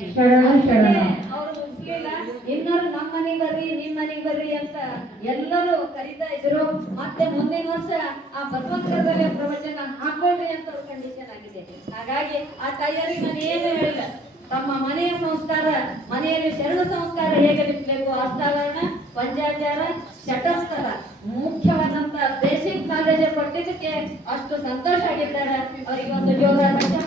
ಇನ್ನೊಂದು ಬರ್ರಿ ನಿಮ್ಮನೆಗೆ ಬರ್ರಿ ಅಂತ ಎಲ್ಲರೂ ಕರೀತಾ ಇದ್ರು ಮತ್ತೆ ಮುಂದಿನ ವರ್ಷ ಆ ಬಸವಂತರದಲ್ಲಿ ಪ್ರವಚನ ಹಾಕೊಳ್ಳಿ ಅಂತ ಕಂಡೀಷನ್ ಆಗಿದೆ ಹಾಗಾಗಿ ಆ ತಯಾರಿ ನಾನು ಏನು ತಮ್ಮ ಮನೆಯ ಸಂಸ್ಕಾರ ಮನೆಯಲ್ಲಿ ಶರಣ ಸಂಸ್ಕಾರ ಹೇಗೆ ಬಿಡಬೇಕು ಅಸ್ತಾವರಣ ಪಂಚಾಚಾರ ಶಟಸ್ತರ ಮುಖ್ಯವಾದಂತ ಬೇಸಿಕ್ ನಾಲೆಜ್ ಕೊಟ್ಟಿದ್ದಕ್ಕೆ ಅಷ್ಟು ಸಂತೋಷ ಆಗಿದ್ದಾರೆ ಅವರಿಗೊಂದು ಯೋಗ